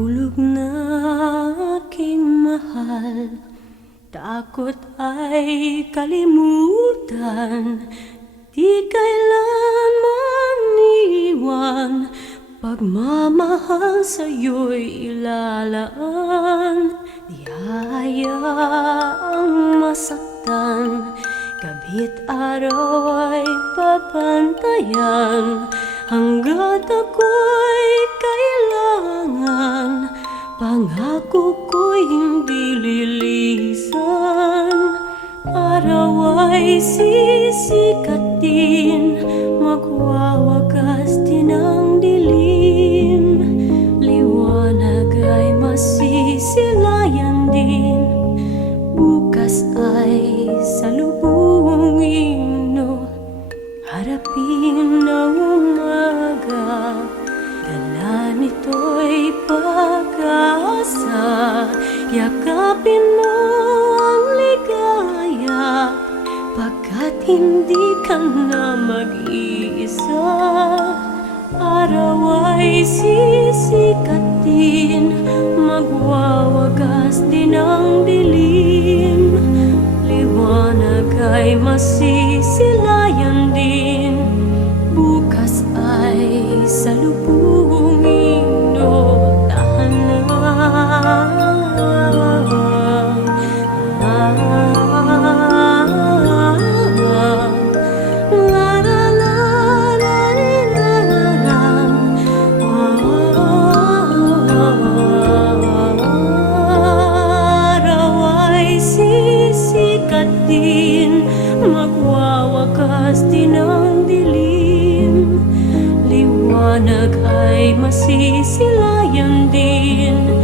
Hulog na aking mahal, takot ay kalimutan, di kailanman iwan, pagmamahal sa'yo'y ilalaan. Di hayaang masaktan, gabi't araw ay papantayan, hanggat ako'y kailangan, pangako ko'y hindi lilisan. Araw ay sisikatin, magwawakas din ang dilim, liwanag ay masisilayan din, bukas ay salubungin, no, harapin ang umaga, dala nito'y pag-asa, yakapin mo ang ligaya, pagkat hindi ka na mag-iisa. Araw ay sisikatin, magwawagas din ang dilim, liwanag ay masisilayan din, bukas ay salubungin, no, tahan lang. Magwawakas din ang dilim, liwanag ay masisilayan din,